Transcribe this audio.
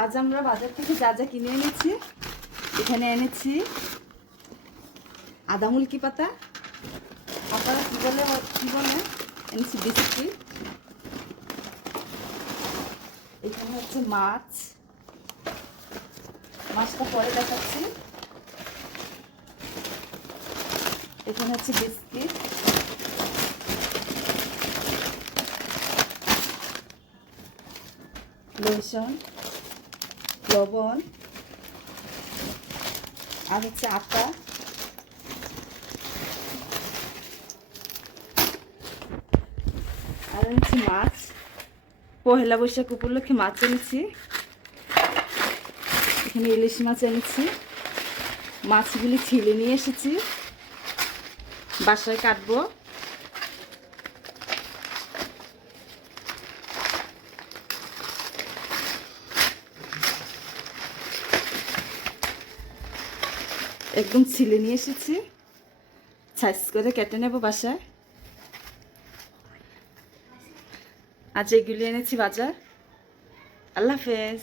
আজ আমরা বাজার থেকে যা যা কিনে এনেছি, এখানে এনেছি আদামুলকি পাতা, আপনারা কী বলে এনেছি বিস্কিট, এখানে হচ্ছে মাছটা পরে দেখাচ্ছি। এখানে হচ্ছে বিস্কিট, লোশন, লবণ, আর হচ্ছে আটা, আর হচ্ছে মাছ। পহেলা বৈশাখ উপলক্ষে মাছ এনেছি, এখানে ইলিশ মাছ এনেছি। মাছগুলি ছিলে নিয়ে এসেছি, বাসায় কাটবো। একদম ছিলে নিয়ে এসেছি, সাইজ করে কেটে নেব বাসায়। আজ এগুলি এনেছি বাজার। আল্লাহ হাফেজ।